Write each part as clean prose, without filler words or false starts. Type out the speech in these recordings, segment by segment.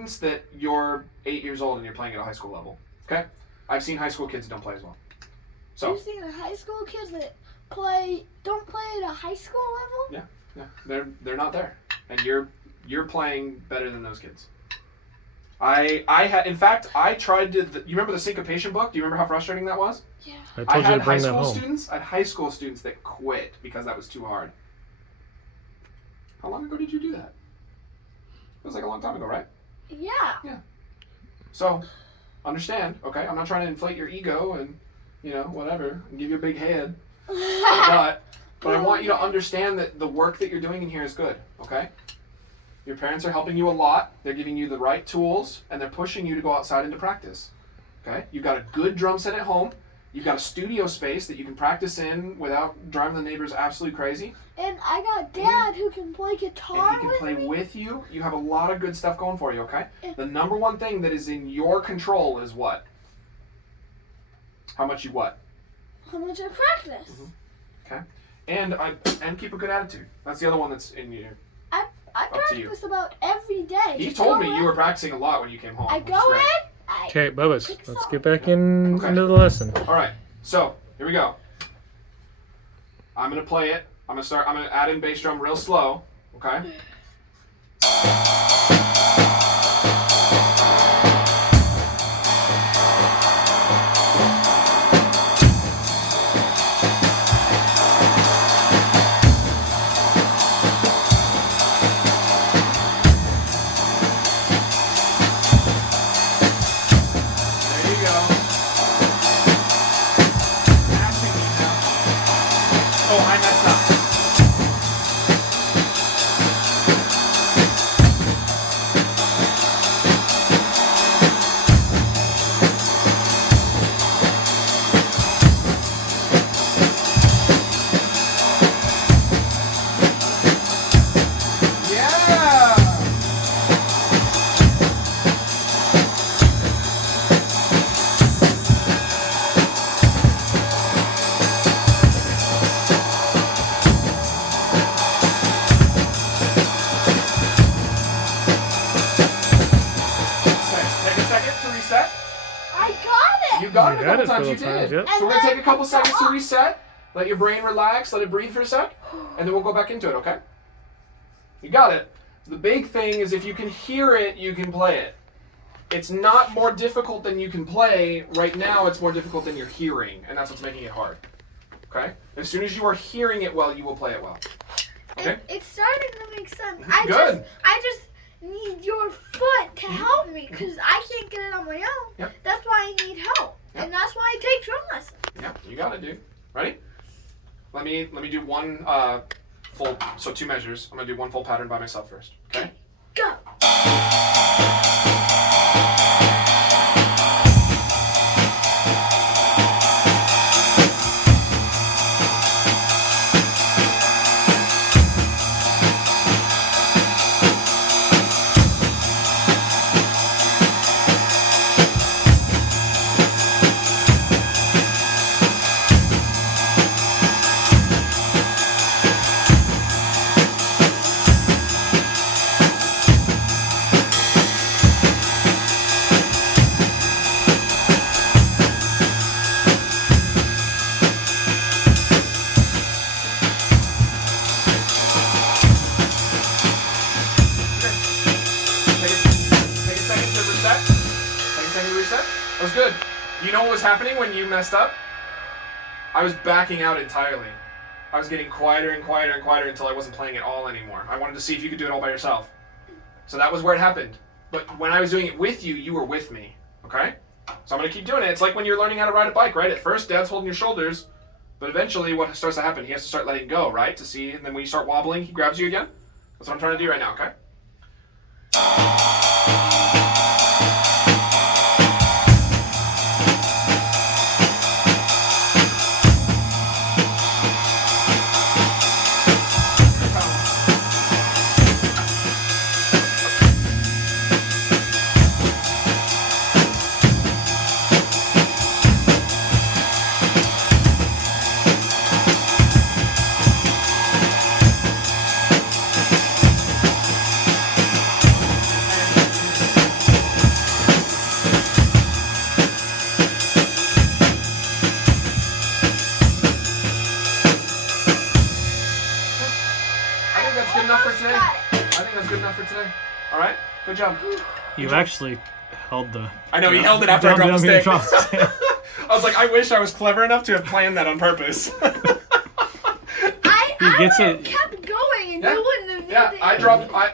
that you're 8 years old and you're playing at a high school level. Okay? I've seen high school kids that don't play as well. So you've seen high school kids that don't play at a high school level? Yeah. They're not there. And you're playing better than those kids. In fact, I tried to. You remember the syncopation book? Do you remember how frustrating that was? Yeah. I told you to bring that home. I had high school students that quit because that was too hard. How long ago did you do that? It was like a long time ago, right? Yeah. Yeah. So, understand, okay? I'm not trying to inflate your ego and, whatever, and give you a big head. But I want you to understand that the work that you're doing in here is good, okay? Your parents are helping you a lot. They're giving you the right tools, and they're pushing you to go outside into practice, okay? You've got a good drum set at home. You've got a studio space that you can practice in without driving the neighbors absolutely crazy. And I got Dad who can play guitar and he can play with you. You have a lot of good stuff going for you, okay? The number one thing that is in your control is what? How much you what? How much I practice. Okay. And keep a good attitude. That's the other one that's in you. I practice about every day. He told me you were practicing a lot when you came home. I go in. Okay, Bubba's, let's get back into the lesson. All right, so here we go. I'm going to play it. I'm going to add in bass drum real slow, okay? Yep. So we're going to take a couple seconds to reset. Let your brain relax. Let it breathe for a sec. And then we'll go back into it, okay? You got it. The big thing is if you can hear it, you can play it. It's not more difficult than you can play. Right now, it's more difficult than you're hearing. And that's what's making it hard. Okay? As soon as you are hearing it well, you will play it well. Okay? It's starting to make sense. Good. I just need your foot to help me because I can't get it on my own. Yep. That's why I need help. Yep. And that's why I take drum lessons. Yeah, you got it, dude. Ready? Let me do one full, so 2 measures. I'm going to do one full pattern by myself first. Okay? Go. That was good. You know what was happening when you messed up? I was backing out entirely. I was getting quieter and quieter and quieter until I wasn't playing at all anymore. I wanted to see if you could do it all by yourself. So that was where it happened. But when I was doing it with you, you were with me. Okay? So I'm going to keep doing it. It's like when you're learning how to ride a bike, right? At first, Dad's holding your shoulders. But eventually, what starts to happen, he has to start letting go, right? To see, and then when you start wobbling, he grabs you again. That's what I'm trying to do right now, okay? for today. All right, good job. You actually held the. I know, he held it after I dropped the Down, stick. down, down. I was like, I wish I was clever enough to have planned that on purpose. He gets would've it. kept going and Yeah. you wouldn't have Yeah, needed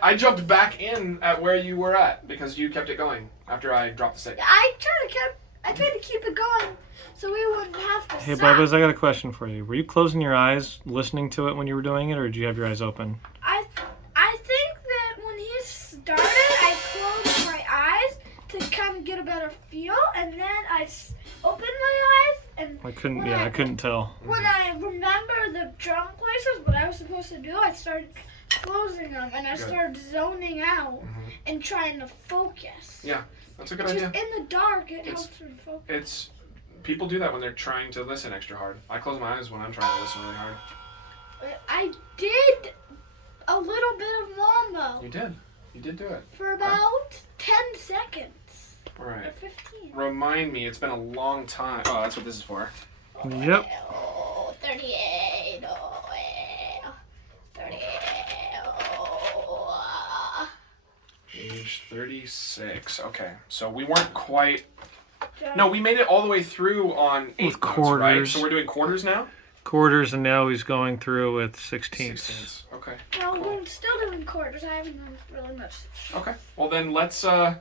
I jumped back in at where you were at because you kept it going after I dropped the stick. I tried to keep it going so we wouldn't have to Hey, stop. Bubba's, I got a question for you. Were you closing your eyes, listening to it when you were doing it, or did you have your eyes open? I think that when he started, I closed my eyes to kind of get a better feel, and then I opened my eyes, and I couldn't. When Yeah, I- I couldn't tell. when I remember the drum places, what I was supposed to do, I started closing them, and I Good. started zoning out Mhm. and trying to focus. Yeah, that's a good Just idea. in the dark, it It's- helps me focus. It's people do that when they're trying to listen extra hard. I close my eyes when I'm trying to listen really hard. I did a little bit of mambo You did do it. for about 10 seconds All or right. 15. Remind me, it's been a long time. Oh, that's what this is for. Yep. Oh, 38. Oh, yeah. 38. Oh, Page 36. Okay, so we weren't quite. No, we made it all the way through on 8 With notes, right? quarters. So we're doing quarters now? Quarters, and now he's going through with sixteenths. 16ths. Okay. Well, Cool. we're still doing quarters. I haven't done really much. Okay. Well then let's at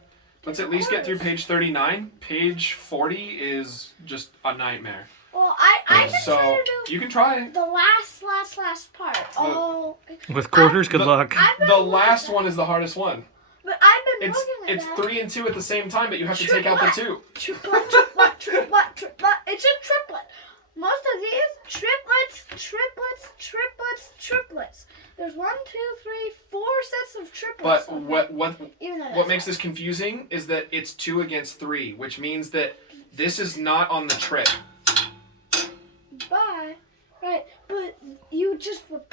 least get through page 39. Page 40 is just a nightmare. Well, I can So try to do you can try. the last part. Oh, With quarters, good the- luck. I've been The looking last at one is the hardest one. But I've been It's looking at it's that. 3 and 2 at the same time, but you have to take out the 2. Triplet. It's a triplet. Most of these triplets. There's 1, 2, 3, 4 sets of triplets. But what Even though what makes this confusing is that it's 2 against 3, which means that this is not on the trip. Bye. Right, but you just repeat.